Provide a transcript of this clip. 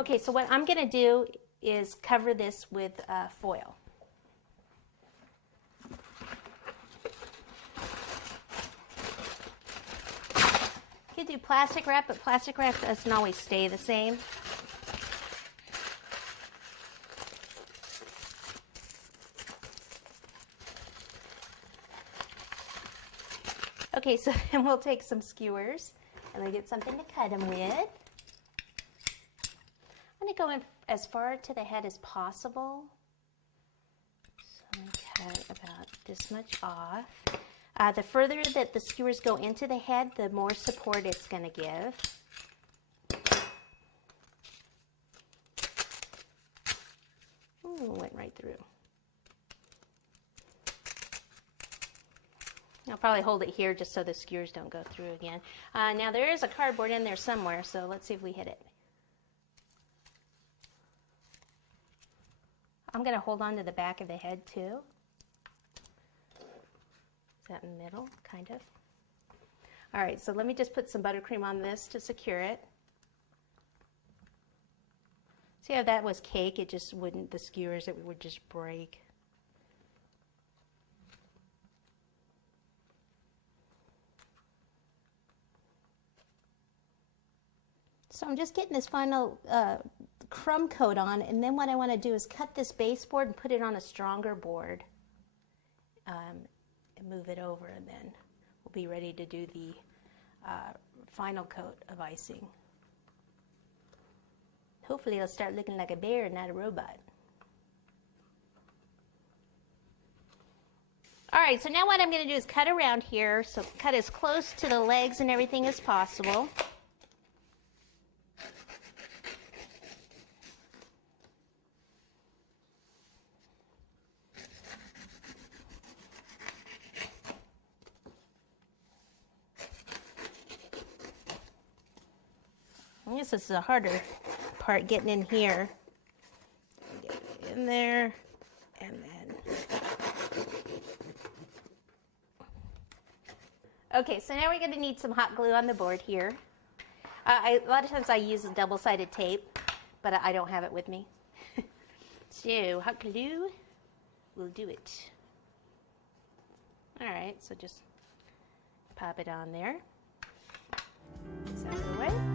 Okay, so what I'm going to do is cover this with foil. You could do plastic wrap, but plastic wrap doesn't always stay the same. Okay, so then we'll take some skewers and we'll get something to cut them with. I'm going to go in as far to the head as possible. So I'm going to cut about this much off. The further that the skewers go into the head, the more support it's going to give. Ooh, went right through. I'll probably hold it here just so the skewers don't go through again. Now there is a cardboard in there somewhere, so let's see if we hit it. I'm going to hold on to the back of the head too. Is that in the middle? Kind of. All right, so let me just put some buttercream on this to secure it. See how that was cake? It just wouldn't, the skewers, it would just break. So I'm just getting this final crumb coat on, and then what I want to do is cut this baseboard and put it on a stronger board and move it over, and then we'll be ready to do the final coat of icing. Hopefully it'll start looking like a bear and not a robot. All right, so now what I'm going to do is cut around here, so cut as close to the legs and everything as possible. I guess this is the harder part, getting in here. Get it in there, and then. Okay, so now we're going to need some hot glue on the board here. A lot of times I use a double-sided tape, but I don't have it with me. So hot glue will do it. All right, so just pop it on there. This out of the way.